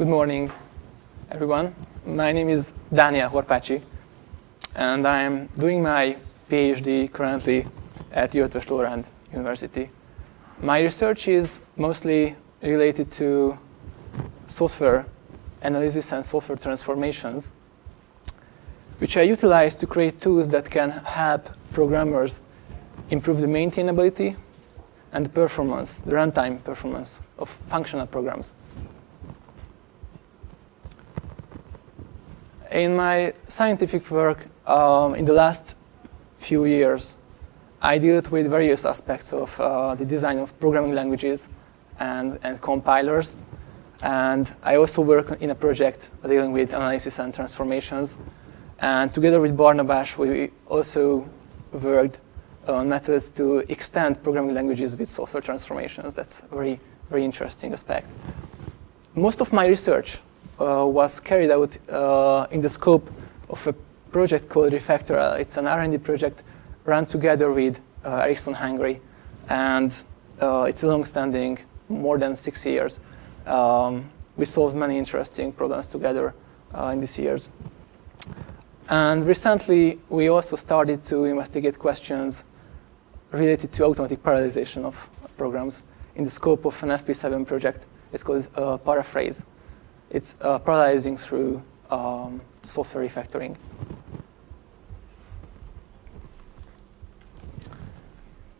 Good morning, everyone. My name is Dániel Horpácsi, and I'm doing my PhD currently at Doctoral University. My research is mostly related to software analysis and software transformations, which I utilize to create tools that can help programmers improve the maintainability and the performance, the runtime performance of functional programs. In my scientific work in the last few years, I dealt with various aspects of the design of programming languages and compilers. And I also work in a project dealing with analysis and transformations. And together with Barnabas, we also worked on methods to extend programming languages with software transformations. That's a very, very interesting aspect. Most of my research was carried out in the scope of a project called Doctoral. It's an R&D project run together with Ericsson Hungary, and it's a long-standing, more than 6 years. We solved many interesting problems together in these years. And recently, we also started to investigate questions related to automatic parallelization of programs in the scope of an FP7 project. It's called Paraphrase. It's parallelizing through software refactoring.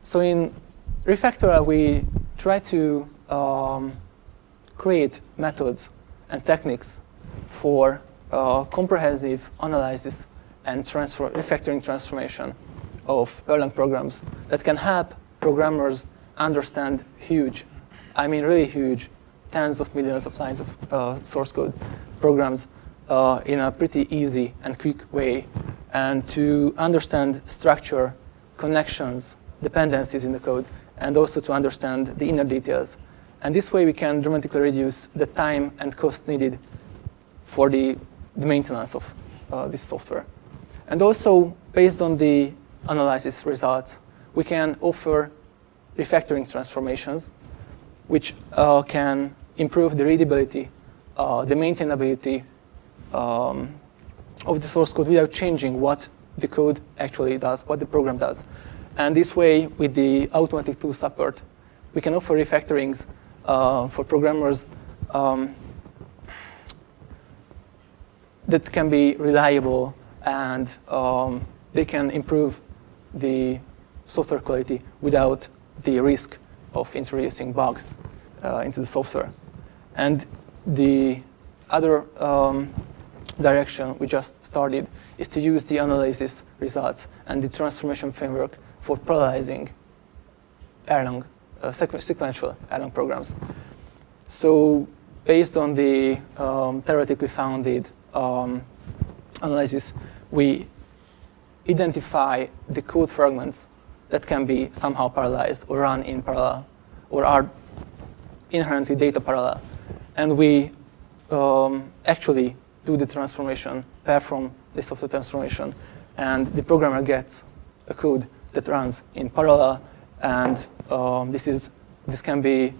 So in Refactoral, we try to create methods and techniques for comprehensive analysis and refactoring transformation of Erlang programs that can help programmers understand huge, I mean really huge, tens of millions of lines of source code programs in a pretty easy and quick way, and to understand structure, connections, dependencies in the code, and also to understand the inner details. And this way we can dramatically reduce the time and cost needed for the maintenance of this software. And also, based on the analysis results, we can offer refactoring transformations, which can improve the readability, the maintainability of the source code without changing what the code actually does, what the program does. And this way, with the automatic tool support, we can offer refactorings for programmers that can be reliable, and they can improve the software quality without the risk of introducing bugs into the software. And the other direction we just started is to use the analysis results and the transformation framework for parallelizing Erlang, sequential Erlang programs. So based on the theoretically founded analysis, we identify the code fragments that can be somehow parallelized or run in parallel or are inherently data parallel. And we actually do the transformation, perform the software transformation, and the programmer gets a code that runs in parallel. And this can be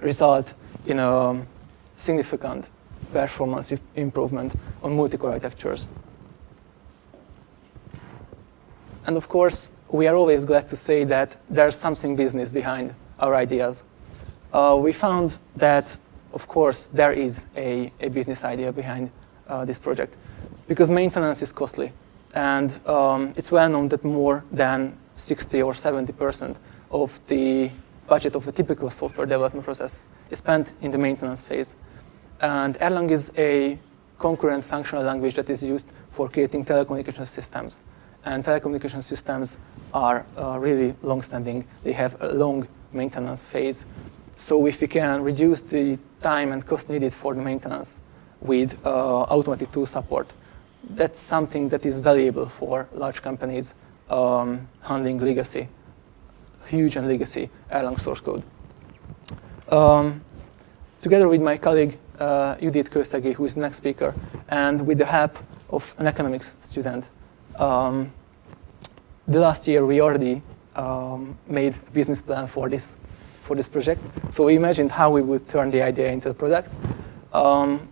result in a significant performance improvement on multi-core architectures. And of course, we are always glad to say that there's something business behind our ideas. We found that, of course, there is a business idea behind this project, because maintenance is costly. And it's well known that more than 60 or 70% of the budget of a typical software development process is spent in the maintenance phase. And Erlang is a concurrent functional language that is used for creating telecommunication systems. And telecommunication systems are really long-standing. They have a long maintenance phase. So if we can reduce the time and cost needed for the maintenance with automatic tool support, that's something that is valuable for large companies handling legacy, huge and legacy Erlang source code. Together with my colleague, Judit Kőszegi, who is the next speaker, and with the help of an economics student, the last year we already made a business plan for for this project. So we imagined how we would turn the idea into a product.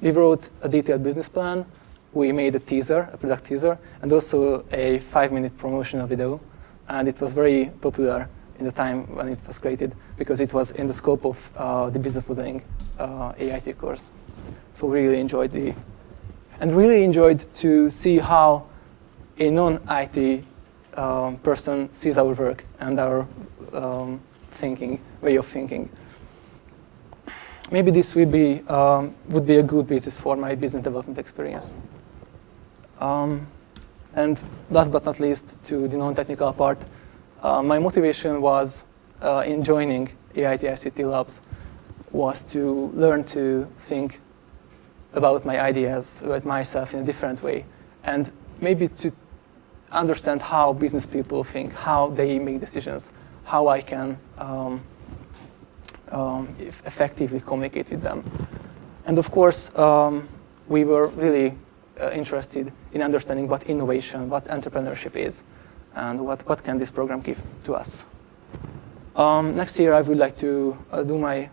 We wrote a detailed business plan. We made a teaser, a product teaser, and also a 5-minute promotional video. And it was very popular in the time when it was created because it was in the scope of the business modeling AIT course. So we really enjoyed really enjoyed to see how a non-IT person sees our work and our way of thinking. Maybe this would be a good basis for my business development experience. And last but not least, to the non-technical part, my motivation was in joining AIT ICT Labs was to learn to think about my ideas, about myself in a different way, and maybe to understand how business people think, how they make decisions, how I can effectively communicate with them. And of course, we were really interested in understanding what innovation, what entrepreneurship is, and what can this program give to us. Next year, I would like to do my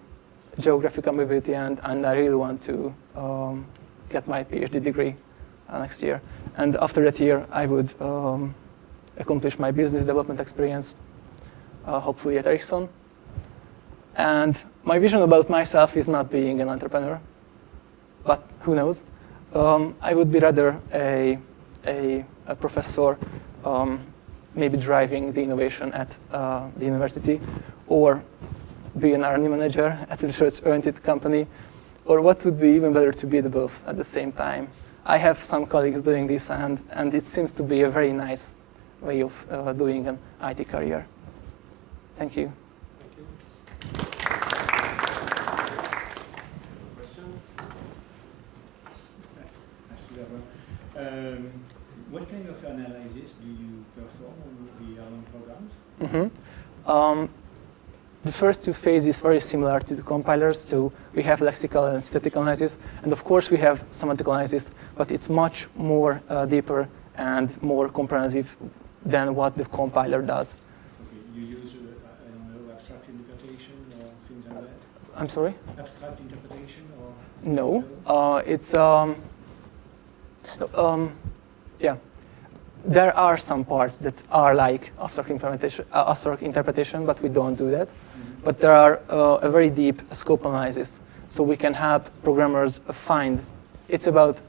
geographical mobility, and I really want to get my PhD degree next year. And after that year, I would accomplish my business development experience, hopefully at Ericsson. And my vision about myself is not being an entrepreneur, but who knows? I would be rather a professor, maybe driving the innovation at the university, or be an R&D manager at a research-oriented company, or what would be even better to be the both at the same time. I have some colleagues doing this, and it seems to be a very nice way of doing an IT career. Thank you. Thank you. Questions? What kind of analysis do you perform on the Erlang programs? The first two phases are very similar to the compilers, so we have lexical and synthetic analysis, and of course we have semantic analysis, but it's much more deeper and more comprehensive than what the compiler does. Okay, you use, I don't know, abstract interpretation or things like that? I'm sorry? Abstract interpretation or? No, yeah. There are some parts that are like abstract interpretation, but we don't do that. Mm-hmm. But there are a very deep scope analysis, so we can help programmers find. It's not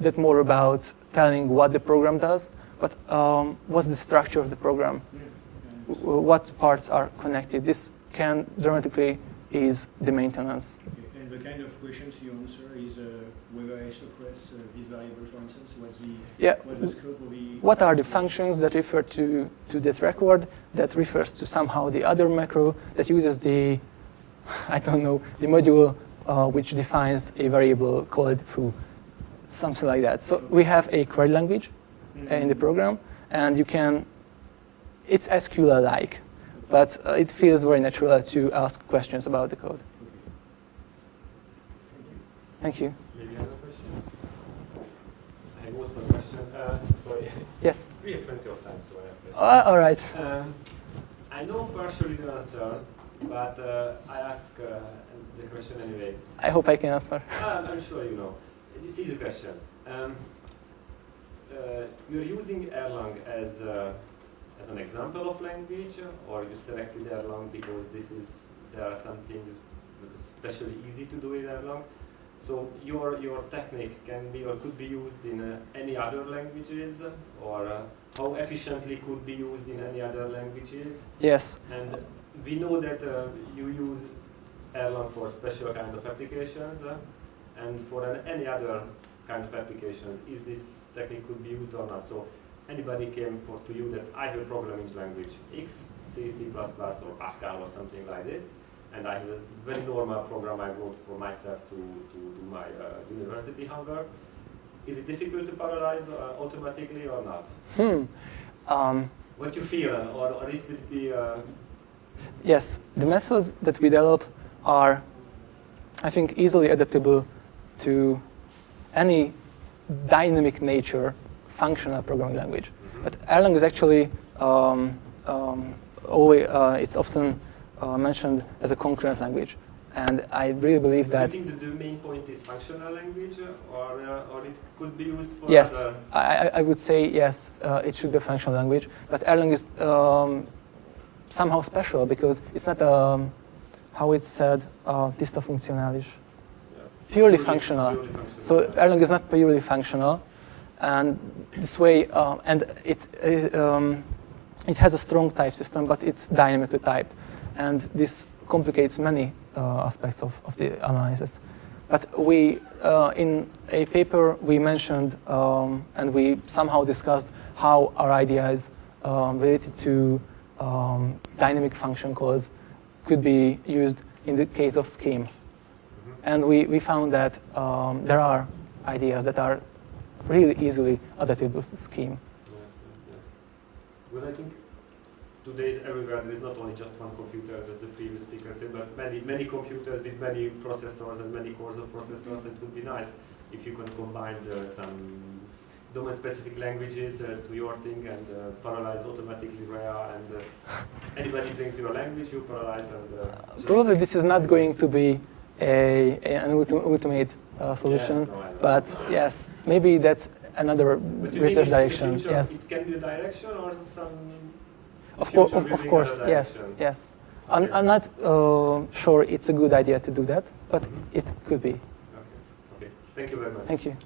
that more about telling what the program does, but what's the structure of the program, what parts are connected. This can dramatically ease the maintenance. Okay. And the kind of questions you answer is whether I suppress this variable, for instance, what's the scope of the... What are the functions that refer to that record, that refers to somehow the other macro, that uses the, I don't know, the module which defines a variable called foo, something like that. So we have a query language in the program, and you can, it's SQL-like, but it feels very natural to ask questions about the code. Thank you. Maybe another question? I have also a question. Sorry. Yes. We have plenty of time, so I ask questions. All right. I know partially the answer, but I ask the question anyway. I hope I can answer. I'm sure you know. It's an easy question. You're using Erlang as an example of language, or you selected Erlang because there are some things especially easy to do in Erlang? So your technique can be or could be used in any other languages, or how efficiently could be used in any other languages? Yes. And we know that you use Erlang for special kind of applications, and for any other kind of applications, is this technique could be used or not? So anybody came to you that I have a programming language X, C, C++, or Pascal or something like this, and I have a very normal program I wrote for myself to do my university homework. Is it difficult to parallelize automatically or not? What you feel, or it would be... Yes, the methods that we develop are, I think, easily adaptable to any dynamic nature functional programming language. Mm-hmm. But Erlang is actually it's often mentioned as a concurrent language. And I really believe that. Do you think that the main point is functional language, or it could be used for yes, other? I would say yes, it should be a functional language. But Erlang is somehow special because it's not, how it's said, tista funktionalis. Purely functional. So Erlang is not purely functional. And this way, and it has a strong type system, but it's dynamically typed. And this complicates many aspects of the analysis. But we, in a paper, we mentioned and we somehow discussed how our ideas related to dynamic function calls could be used in the case of scheme. And we found that there are ideas that are really easily adaptable to scheme. Yes. Because I think today is everywhere. There is not only just one computer, as the previous speaker said, but many computers with many processors and many cores of processors. It would be nice if you can combine some domain-specific languages to your thing and parallelize automatically REA, and anybody brings your language, you parallelize. And probably this is not going to be an ultimate solution, yeah, no, but yes, maybe that's another research direction. Yes, it can be a direction or some. Of course, yes. Okay. I'm not sure it's a good idea to do that, but it could be. Okay. Thank you very much. Thank you.